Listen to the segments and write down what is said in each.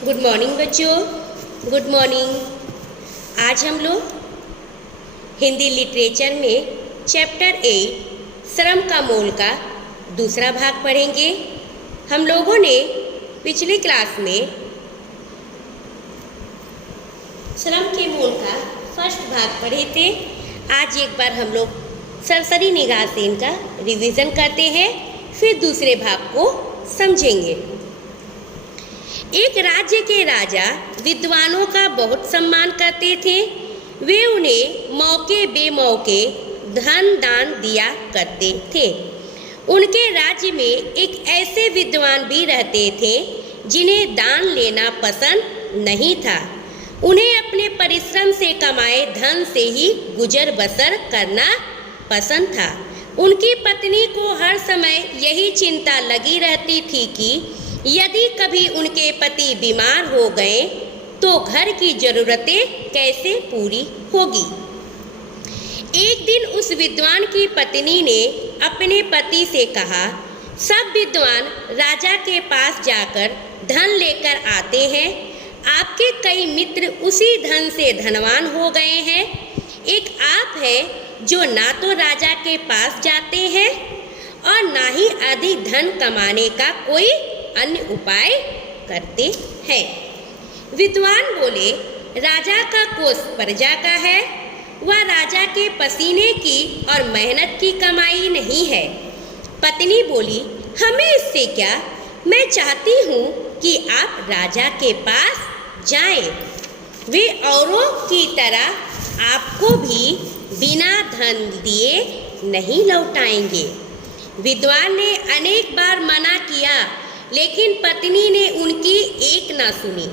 Good morning बच्चों, good morning. आज हम लोग हिंदी लिटरेचर में चैप्टर 8 श्रम का मोल का दूसरा भाग पढ़ेंगे। हम लोगों ने पिछली क्लास में श्रम के मोल का फर्स्ट भाग पढ़े थे। आज एक बार हम लोग सरसरी निगाह से इनका रिवीजन करते हैं, फिर दूसरे भाग को समझेंगे। एक राज्य के राजा विद्वानों का बहुत सम्मान करते थे। वे उन्हें मौके बेमौके धन दान दिया करते थे। उनके राज्य में एक ऐसे विद्वान भी रहते थे जिन्हें दान लेना पसंद नहीं था। उन्हें अपने परिश्रम से कमाए धन से ही गुजर बसर करना पसंद था। उनकी पत्नी को हर समय यही चिंता लगी रहती थी कि यदि कभी उनके पति बीमार हो गए तो घर की जरूरतें कैसे पूरी होगी। एक दिन उस विद्वान की पत्नी ने अपने पति से कहा, सब विद्वान राजा के पास जाकर धन लेकर आते हैं। आपके कई मित्र उसी धन से धनवान हो गए हैं। एक आप है जो ना तो राजा के पास जाते हैं और ना ही अधिक धन कमाने का कोई अन्य उपाय करते हैं। विद्वान बोले, राजा का कोष प्रजा का है, वह राजा के पसीने की और मेहनत की कमाई नहीं है। पत्नी बोली, हमें इससे क्या, मैं चाहती हूँ कि आप राजा के पास जाएं। वे औरों की तरह आपको भी बिना धन दिए नहीं लौटाएंगे। विद्वान ने अनेक बार मना किया, लेकिन पत्नी ने उनकी एक न सुनी।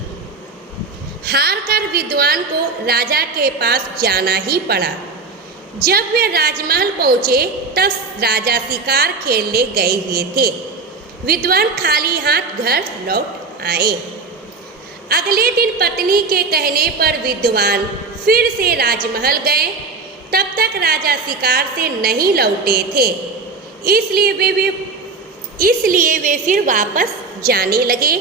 हार कर विद्वान को राजा के पास जाना ही पड़ा। जब वे राजमहल पहुँचे तब राजा शिकार खेलने गए हुए थे। विद्वान खाली हाथ घर लौट आए। अगले दिन पत्नी के कहने पर विद्वान फिर से राजमहल गए। तब तक राजा शिकार से नहीं लौटे थे, इसलिए वे फिर वापस जाने लगे।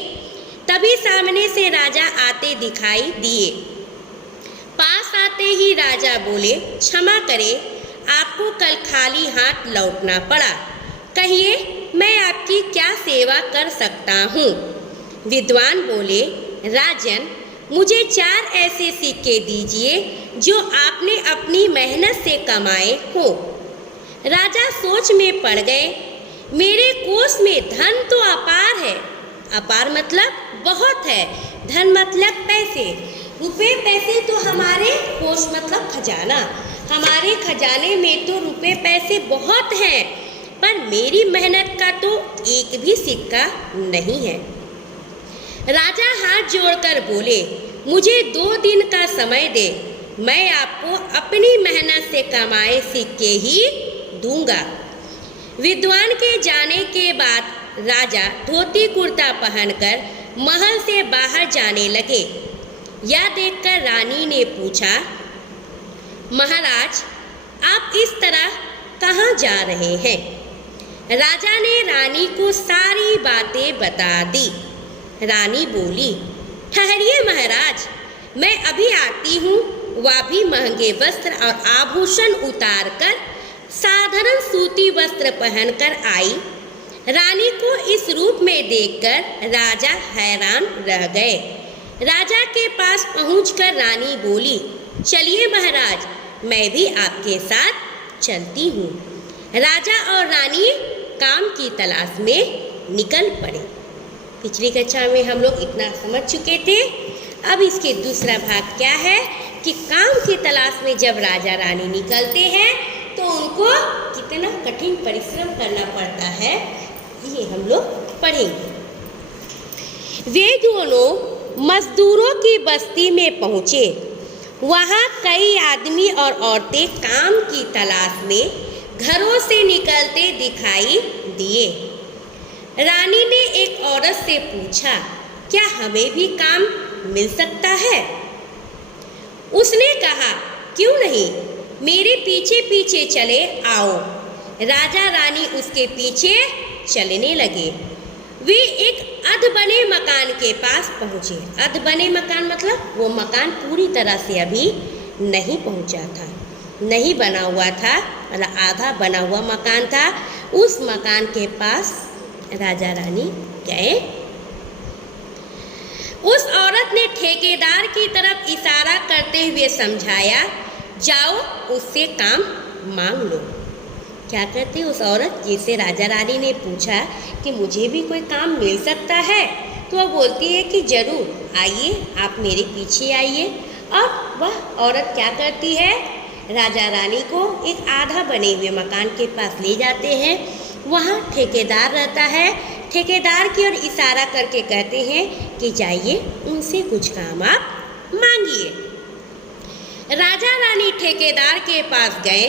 तभी सामने से राजा आते दिखाई दिए। पास आते ही राजा बोले, क्षमा करें, आपको कल खाली हाथ लौटना पड़ा। कहिए, मैं आपकी क्या सेवा कर सकता हूँ। विद्वान बोले, राजन, मुझे 4 ऐसे सिक्के दीजिए जो आपने अपनी मेहनत से कमाए हो। राजा सोच में पड़ गए। मेरे कोष में धन तो अपार है। अपार मतलब बहुत है, धन मतलब पैसे, रुपए पैसे तो हमारे कोष मतलब खजाना, हमारे खजाने में तो रुपए पैसे बहुत हैं, पर मेरी मेहनत का तो एक भी सिक्का नहीं है। राजा हाथ जोड़कर बोले, मुझे 2 दिन का समय दे, मैं आपको अपनी मेहनत से कमाए सिक्के ही दूंगा। विद्वान के जाने के बाद राजा धोती कुर्ता पहनकर महल से बाहर जाने लगे। यह देखकर रानी ने पूछा, महाराज, आप इस तरह कहाँ जा रहे हैं। राजा ने रानी को सारी बातें बता दी। रानी बोली, ठहरिए महाराज, मैं अभी आती हूँ। वह भी महंगे वस्त्र और आभूषण उतार कर साधारण सूती वस्त्र पहनकर आई। रानी को इस रूप में देखकर राजा हैरान रह गए। राजा के पास पहुंचकर रानी बोली, चलिए महाराज, मैं भी आपके साथ चलती हूँ। राजा और रानी काम की तलाश में निकल पड़े। पिछली कक्षा में हम लोग इतना समझ चुके थे। अब इसके दूसरा भाग क्या है कि काम की तलाश में जब राजा रानी निकलते हैं तो उनको कितना कठिन परिश्रम करना पड़ता है, ये हम लोग पढ़ेंगे। वे दोनों मजदूरों की बस्ती में पहुँचे। वहाँ कई आदमी और औरतें काम की तलाश में घरों से निकलते दिखाई दिए। रानी ने एक औरत से पूछा, क्या हमें भी काम मिल सकता है। उसने कहा, क्यों नहीं, मेरे पीछे पीछे चले आओ। राजा रानी उसके पीछे चलने लगे। वे एक अध बने मकान के पास पहुँचे। अध बने मकान मतलब वो मकान पूरी तरह से अभी नहीं पहुँचा था, नहीं बना हुआ था, मतलब आधा बना हुआ मकान था। उस मकान के पास राजा रानी गए। उस औरत ने ठेकेदार की तरफ इशारा करते हुए समझाया, जाओ उससे काम मांग लो। क्या कहती उस औरत, जिसे राजा रानी ने पूछा कि मुझे भी कोई काम मिल सकता है, तो वह बोलती है कि जरूर आइए, आप मेरे पीछे आइए। और वह औरत क्या करती है, राजा रानी को एक आधा बने हुए मकान के पास ले जाते हैं। वहाँ ठेकेदार रहता है। ठेकेदार की ओर इशारा करके कहते हैं कि जाइए उनसे कुछ काम आप मांगिए। राजा रानी ठेकेदार के पास गए।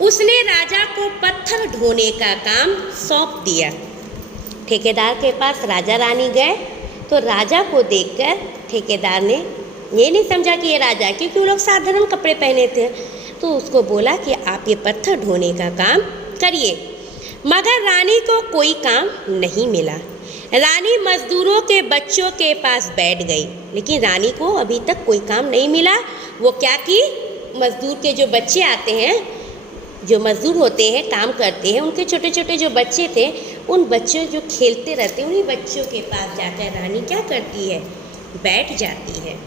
उसने राजा को पत्थर ढोने का काम सौंप दिया। ठेकेदार के पास राजा रानी गए तो राजा को देखकर ठेकेदार ने ये नहीं समझा कि ये राजा, क्योंकि वो लोग साधारण कपड़े पहने थे, तो उसको बोला कि आप ये पत्थर ढोने का काम करिए। मगर रानी को कोई काम नहीं मिला। रानी मजदूरों के बच्चों के पास बैठ गई, लेकिन रानी को अभी तक कोई काम नहीं मिला। वो क्या की, मजदूर के जो बच्चे आते हैं, जो मजदूर होते हैं, काम करते हैं, उनके छोटे छोटे जो बच्चे थे, उन बच्चों जो खेलते रहते हैं, उन्हीं बच्चों के पास जाकर रानी क्या करती है, बैठ जाती है।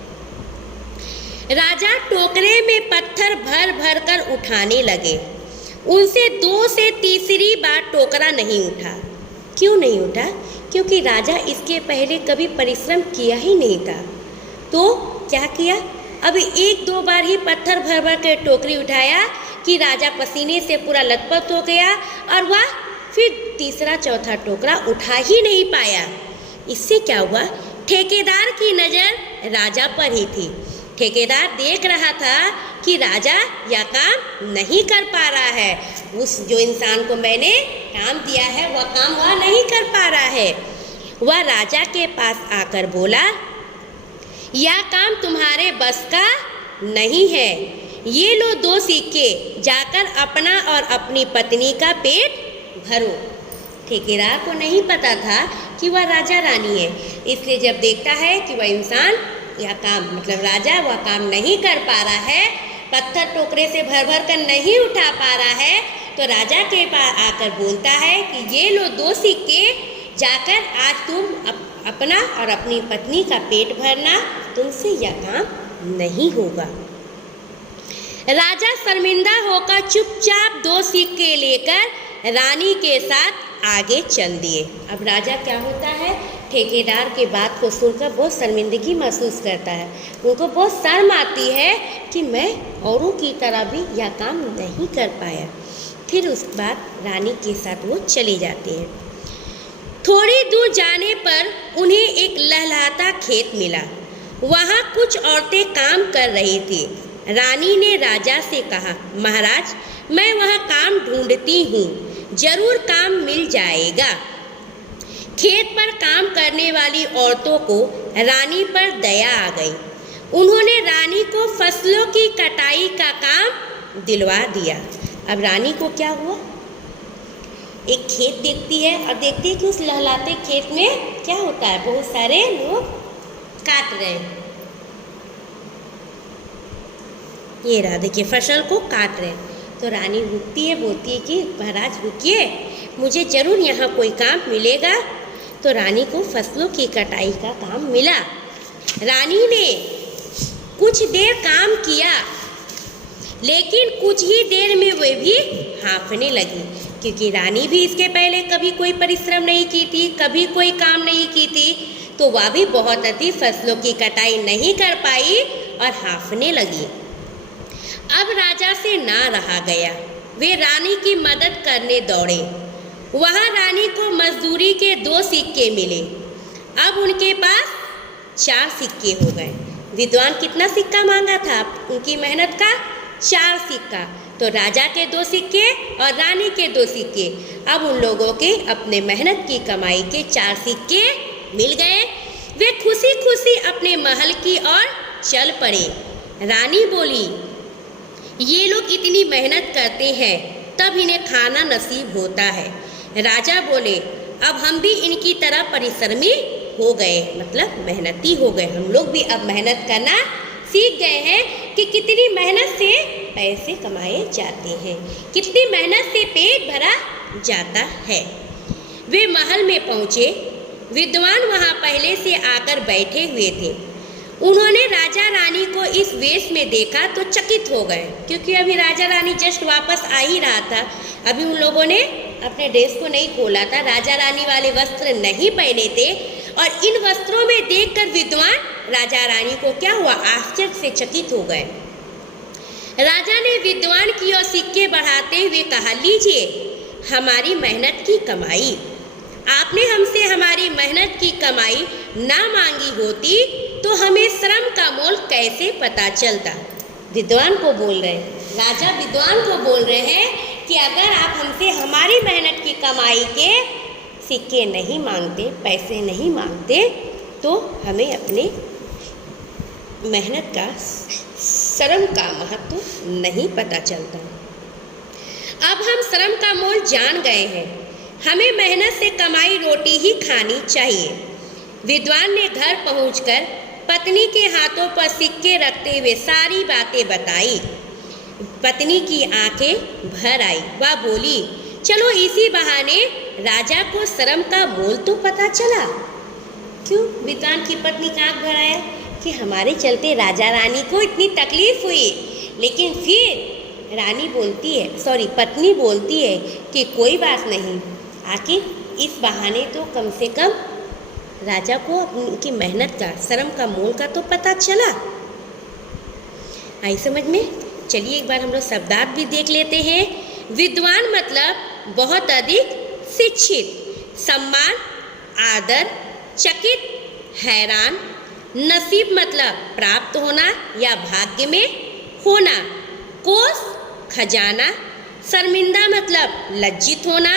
राजा टोकरे में पत्थर भर भर कर उठाने लगे। उनसे 2 से तीसरी बार टोकरा नहीं उठा। क्यों नहीं उठा? क्योंकि राजा इसके पहले कभी परिश्रम किया ही नहीं था। तो क्या किया, अभी 1-2 बार ही पत्थर भर भर कर टोकरी उठाया कि राजा पसीने से पूरा लथपथ हो गया और वह फिर तीसरा चौथा टोकरा उठा ही नहीं पाया। इससे क्या हुआ, ठेकेदार की नज़र राजा पर ही थी। ठेकेदार देख रहा था कि राजा यह काम नहीं कर पा रहा है। उस जो इंसान को मैंने काम दिया है वह काम वह नहीं कर पा रहा है। वह राजा के पास आकर बोला, यह काम तुम्हारे बस का नहीं है। ये लो 2 सिक्के, जाकर अपना और अपनी पत्नी का पेट भरो। ठेकेदार को नहीं पता था कि वह राजा रानी है, इसलिए जब देखता है कि वह इंसान यह काम, मतलब राजा वह काम नहीं कर पा रहा है, पत्थर टोकरे से भर भर कर नहीं उठा पा रहा है, तो राजा के पास आकर बोलता है कि ये लो 2 सिक्के, जाकर आज तुम अपना और अपनी पत्नी का पेट भरना, तुमसे यह काम नहीं होगा। राजा शर्मिंदा होकर चुपचाप 2 सिक्के लेकर रानी के साथ आगे चल दिए। अब राजा क्या होता है, ठेकेदार के बात को सुनकर बहुत शर्मिंदगी महसूस करता है। उनको बहुत शर्म आती है कि मैं औरों की तरह भी यह काम नहीं कर पाया। फिर उस बाद रानी के साथ वो चले जाते हैं। थोड़ी दूर जाने पर उन्हें एक लहलहाता खेत मिला। वहाँ कुछ औरतें काम कर रही थी। रानी ने राजा से कहा, महाराज, मैं वह काम ढूंढती हूँ, जरूर काम मिल जाएगा। खेत पर काम करने वाली औरतों को रानी पर दया आ गई। उन्होंने रानी को फसलों की कटाई का काम दिलवा दिया। अब रानी को क्या हुआ, एक खेत देखती है और देखती है कि उस लहलाते खेत में क्या होता है, बहुत सारे लोग काट रहे हैं। ये रहा, देखिए फसल को काट रहे हैं। तो रानी रुकती है, बोलती है कि महाराज रुकिए, मुझे जरूर यहाँ कोई काम मिलेगा। तो रानी को फसलों की कटाई का काम मिला। रानी ने कुछ देर काम किया, लेकिन कुछ ही देर में वे भी हाँफने लगी, क्योंकि रानी भी इसके पहले कभी कोई परिश्रम नहीं की थी, कभी कोई काम नहीं की थी, तो वह भी बहुत अधिक फसलों की कटाई नहीं कर पाई और हाँफने लगी। अब राजा से ना रहा गया, वे रानी की मदद करने दौड़े। वहाँ रानी को मजदूरी के 2 सिक्के मिले। अब उनके पास 4 सिक्के हो गए। विद्वान कितना सिक्का मांगा था, उनकी मेहनत का 4 सिक्का। तो राजा के 2 सिक्के और रानी के 2 सिक्के, अब उन लोगों के अपने मेहनत की कमाई के 4 सिक्के मिल गए। वे खुशी खुशी अपने महल की ओर चल पड़े। रानी बोली, ये लोग इतनी मेहनत करते हैं तब इन्हें खाना नसीब होता है। राजा बोले, अब हम भी इनकी तरह परिश्रमी हो गए, मतलब मेहनती हो गए। हम लोग भी अब मेहनत करना सीख गए हैं कि कितनी मेहनत से पैसे कमाए जाते हैं, कितनी मेहनत से पेट भरा जाता है। वे महल में पहुँचे। विद्वान वहाँ पहले से आकर बैठे हुए थे। उन्होंने राजा रानी को इस वेश में देखा तो चकित हो गए, क्योंकि अभी राजा रानी जस्ट वापस आ ही रहा था। अभी उन लोगों ने अपने ड्रेस को नहीं खोला था, राजा रानी वाले वस्त्र नहीं पहने थे। और इन वस्त्रों में देखकर विद्वान राजा रानी को क्या हुआ, आश्चर्य से चकित हो गए। राजा ने विद्वान की ओर सिक्के बढ़ाते हुए कहा, लीजिए हमारी मेहनत की कमाई। आपने हमसे हमारी मेहनत की कमाई ना मांगी होती तो हमें श्रम का मोल कैसे पता चलता। विद्वान को बोल रहे हैं, राजा विद्वान को बोल रहे हैं कि अगर आप हमसे हमारी मेहनत की कमाई के सिक्के नहीं मांगते, पैसे नहीं मांगते, तो हमें अपने मेहनत का, श्रम का महत्व नहीं पता चलता। अब हम श्रम का मोल जान गए हैं। हमें मेहनत से कमाई रोटी ही खानी चाहिए। विद्वान ने घर पहुंचकर पत्नी के हाथों पर सिक्के रखते हुए सारी बातें बताई। पत्नी की आंखें भर आई। वह बोली, चलो इसी बहाने राजा को श्रम का मोल तो पता चला। क्यों? विद्वान की पत्नी का आंख भर आया कि हमारे चलते राजा रानी को इतनी तकलीफ हुई। लेकिन फिर पत्नी बोलती है कि कोई बात नहीं, आखिर इस बहाने तो कम से कम राजा को उनकी मेहनत का, श्रम का मोल का तो पता चला। आई समझ में? चलिए एक बार हम लोग शब्दार्थ भी देख लेते हैं। विद्वान मतलब बहुत अधिक शिक्षित, सम्मान, आदर, चकित, हैरान। नसीब मतलब प्राप्त होना या भाग्य में होना। कोष खजाना। शर्मिंदा मतलब लज्जित होना।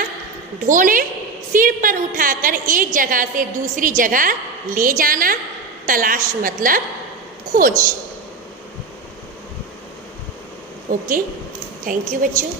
ढोने सिर पर उठाकर एक जगह से दूसरी जगह ले जाना। तलाश मतलब खोज। ओके, थैंक यू बच्चों।